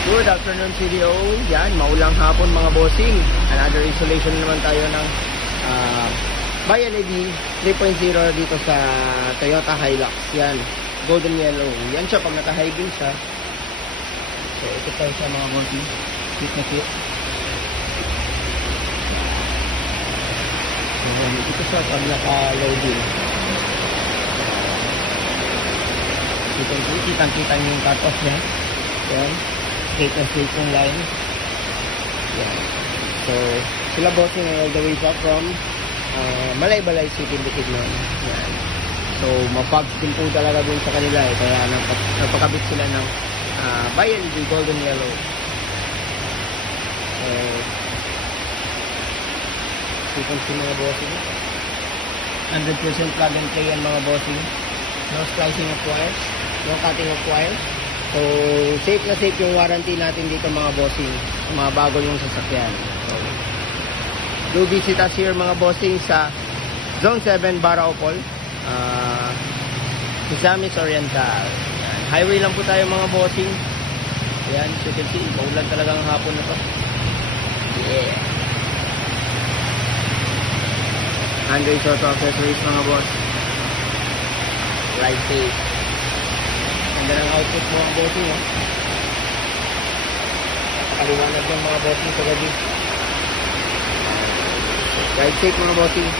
Good afternoon CDO. Yan, maulang hapon mga bossing. Another installation naman tayo ng BioLED 3.0 dito sa Toyota Hilux. Yan, golden yellow. Yan siya pag naka-high beam siya. So ito tayo siya mga bossing. Fit na fit. So ito siya pag naka-low beam. Kitang-kita niyo yung cut-off niya. Yan. Straight na straight yung line. Yan. So, sila bossing ay all the way pa from Malaybalay City, Bukidnon. Yan. So, ma-fogs din po talaga dun sa kanila eh. Kaya napakabit sila ng BioLED golden yellow. So, sequence yung mga bossing. 100% plug and play yan mga bossing. No splicing of wires. No cutting of wires. So, safe na safe yung warranty natin dito mga bossing. Mga bago yung sasakyan. So, do visit us here mga bossing sa Zone 7, Baraopol. Misamis Oriental. Yan. Highway lang po tayo mga bossing. Ayan, as you can see, maulan talagang hapon na to. Yeah. Android Auto Accessories mga boss. Ride safe. Ganda ng output mga bossing eh. Napakaliwanag ng mga bossing sa gabi. Ride safe mga bossing.